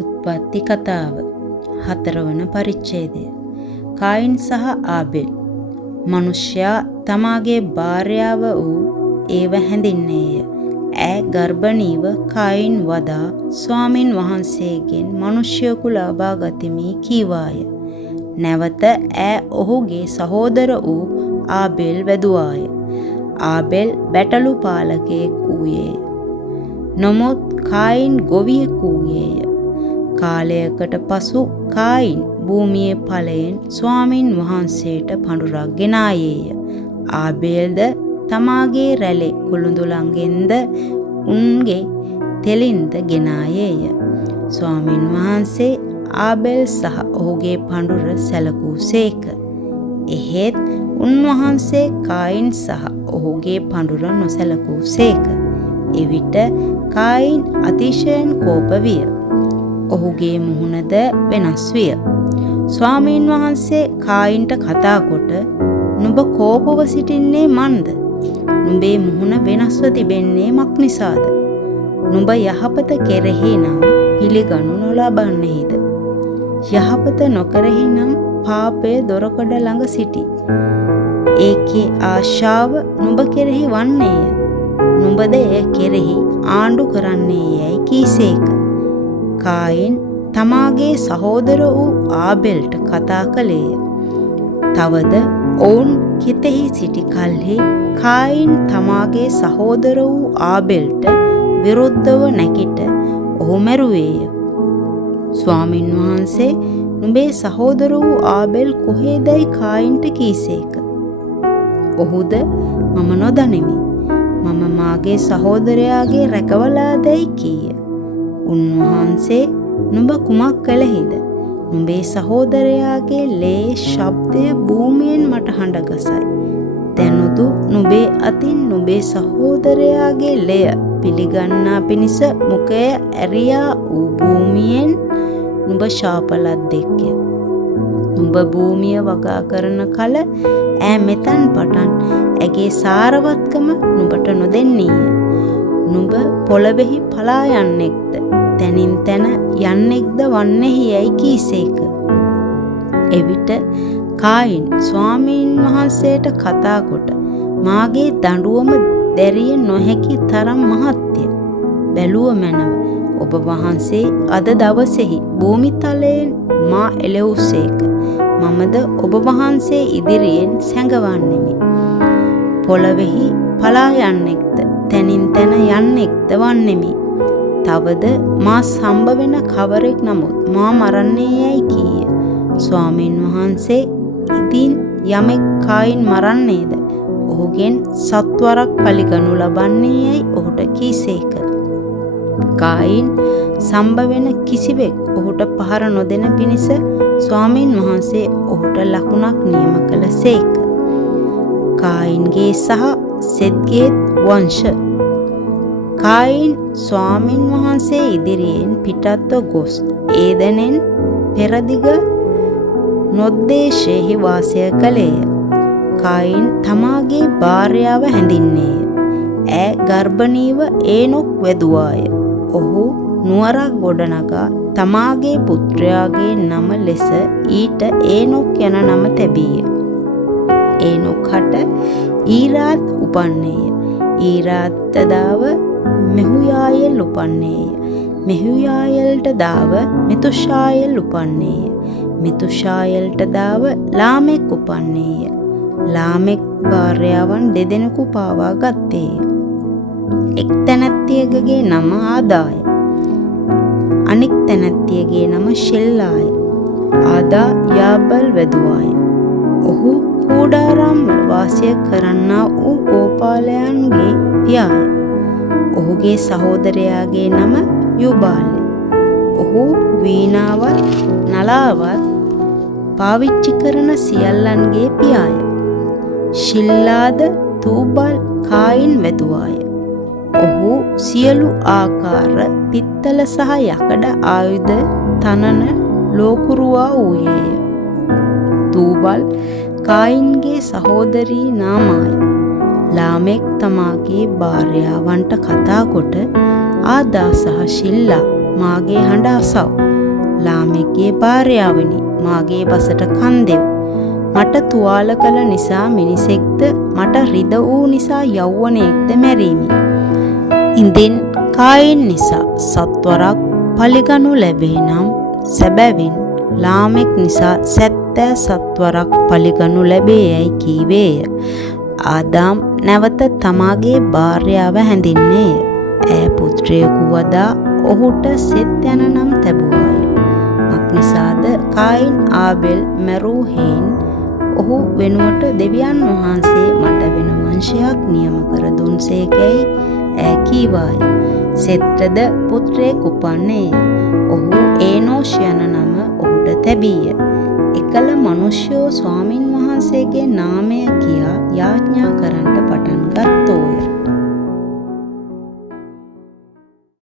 උත්පත්ති කතාව 4 වන පරිච්ඡේදය. කායින් සහ ආබෙල්. මිනිසයා තමාගේ භාර්යාව වූ ඒව හැඳින්නේය. ඈ ගර්භණීව කායින් වදා ස්වාමින් වහන්සේගෙන් මිනිසයෙකු ලබා ගතිමි කීවාය. නැවත ඈ ඔහුගේ සහෝදර වූ ආබෙල් වැදුවාය. ආබෙල් බැටළු පාලකයෙක් වූයේය. නමුත් කායින් ගොවියෙක් වූයේය. කාලයකට පසු කායින් භූමියේ ඵලයෙන් ස්වාමින් වහන්සේට පඬුරක් ගෙනායේය. ආබේල්ද තමාගේ රැළේ කුළුඳුලන්ගෙන්ද උන්ගේ තෙලින්ද ගෙනායේය. ස්වාමින් වහන්සේ ආබෙල් සහ ඔහුගේ පඬුර සැලකූසේක. එහෙත් උන්වහන්සේ කායින් සහ ඔහුගේ පඬුර නොසැලකූසේක. එවිට කායින් අතිශයින් කෝප විය. ඔහුගේ මුහුණද වෙනස් විය. ස්වාමීන් වහන්සේ කායින්ට කතා කොට "නුඹ කෝපව සිටින්නේ මන්ද? නුඹේ මුහුණ වෙනස්ව තිබෙන්නේ මක් නිසාද? නුඹ යහපත කෙරෙහි නම් පිළිගනු නොලබන්නේද? යහපත නොකරෙහි නම් පාපය දොරකඩ ළඟ සිටි. ඒකේ ආශාව නුඹ කෙරෙහි වන්නේය. නුඹද එය කෙරෙහි ආණ්ඩු කරන්නේ යැයි කීසේක." කායින් තමාගේ සහෝදර වූ ආබෙල්ට කතා කළේය. තවද ඔවුන් කෙතෙහි සිටි කල්හි කායින් තමාගේ සහෝදර වූ ආබෙල්ට විරුද්ධව නැගිට ඔහු මැරුවේය. ස්වාමින් වහන්සේ "නුඹේ සහෝදර වූ ආබෙල් කොහේදයි?" කායින්ට කීසේක. ඔහුද "මම නොදනිමි. මම මාගේ සහෝදරයාගේ රැකවලාදැයි කීය." උන්වහන්සේ "නුඹ කුමක් කළෙහිද? නුඹේ සහෝදරයාගේ ලේ ශබ්දය භූමියෙන් මට හඬ ගසයි. දැනුදු නුඹේ අතින් නුඹේ සහෝදරයාගේ ලෙය පිළිගන්නා පිණිස මුඛය ඇරියා වූ භූමියෙන් නුඹ ශාපලත් දෙක්ය. නුඹ භූමිය වගා කරන කල ඈ මෙතන් පටන් ඇගේ සාරවත්කම නුඹට නොදෙන්නීය. නුඹ පොළවෙහි පලා යන්නෙක්ද තැනින් තැන යන්නෙක්ද වන්නෙහි යැයි කීසේක. එවිට කායින් ස්වාමීන් වහන්සේට කතා කොට "මාගේ දඬුවම දැරිය නොහැකි තරම් මහත්ය. බැලුව මැනව ඔබ වහන්සේ අද දවසෙහි භූමිතලයෙන් මා එළවුසේක. මමද ඔබ වහන්සේ ඉදිරියෙන් සැඟවන්නෙමි. පොළවෙහි පලා යන්නෙක්ද තැනින් තැන යන්නෙක්ද වන්නෙමි. තවද මා සම්බ වෙන කවරෙක් නමුත් මා මරන්නේ යැයි කීය." ස්වාමීන් වහන්සේ "ඉතින් යමෙක් කායින් මරන්නේද ඔහුගෙන් සත්වරක් පලිගනු ලබන්නේ යැයි ඔහුට කීසේක." කායින් සම්බ වෙන කිසිවෙක් ඔහුට පහර නොදෙන පිණිස ස්වාමීන් වහන්සේ ඔහුට ලකුණක් නියම කළසේක. කායින්ගේ සහ සෙත්ගේත් වංශ. කායින් ස්වාමින් වහන්සේ ඉදිරියෙන් පිටත්ව ගොස් ඒදෙනෙන් පෙරදිග නොද්දේශයෙහි වාසය කළේය. කායින් තමාගේ භාර්යාව හැඳින්නේය. ඈ ගර්භණීව ඒනොක් වැදුවාය. ඔහු නුවරක් ගොඩනගා තමාගේ පුත්‍රයාගේ නම ලෙස ඊට ඒනොක් යන නම තැබීය. ඒනොක් හට ඊරාත් උපන්නේය. ඊරාත්ට දාව මෙහුයායෙල් උපන්නේය. මෙහුයායෙල්ට දාව මෙතුෂායෙල් උපන්නේය. මෙතුෂායෙල්ට දාව ලාමෙක් උපන්නේය. ලාමෙක් භාර්යාවන් දෙදෙනෙකු පාවා ගත්තේය. එක් තැනැත්තියකගේ නම ආදාය. අනෙක් තැනැත්තියගේ නම ශෙල්ලාය. ආදා යාබල් වැදුවාය. ඔහු කූඩාරම් වාසය කරන්නා වූ ගෝපාලයන්ගේ පියාය. ඔහුගේ සහෝදරයාගේ නම යුබාලය. ඔහු වීණාවත් නලාවත් පාවිච්චි කරන සියල්ලන්ගේ පියාය. ශිල්ලාද තූබල් කායින් වැදුවාය. ඔහු සියලු ආකාර පිත්තල සහ යකඩ ආයුධ තනන ලෝකුරුවා වූයේය. තූබල් කායින්ගේ සහෝදරී නාමාය. ලාමෙක් තමාගේ භාර්යාවන්ට කතා කොට ආදා සහ ශිල්ලා මාගේ හඬ අසව්. ලාමෙක්ගේ භාර්යාවනි මාගේ බසට කන් දෙව්. මට තුවාල කළ නිසා මිනිසෙක්ද මට රිද වූ නිසා යෞවනයෙක්ද මැරීමි. ඉඳින් කායින් නිසා සත්වරක් පලිගනු ලැබේ නම් සැබැවින් ලාමෙක් නිසා 70 සත්වරක් පලිගනු ලැබේ යැයි කීවේය. ආදාම් නැවත තමාගේ භාර්යාව හැඳින්නේය. ඇය පුත්‍රයෙකු වදා ඔහුට සෙත් යන නම් තැබුවාය. මක්නිසාද කායින් ආබෙල් මැරූ හේන් ඔහු වෙනුවට දෙවියන් වහන්සේ මට වෙන වංශයක් නියම කර දුන්සේකැයි ඈ කීවාය. සෙත්ටද පුත්‍රයෙක් උපන්නේය. ඔහු ඒනෝෂ් යන නම ඔහුට තැබීය. එකල මනුෂ්‍යෝ ස්වාමින් වහන්සේගේ නාමය කියා යාඥා කරන්නට පටන් ගත්තෝය.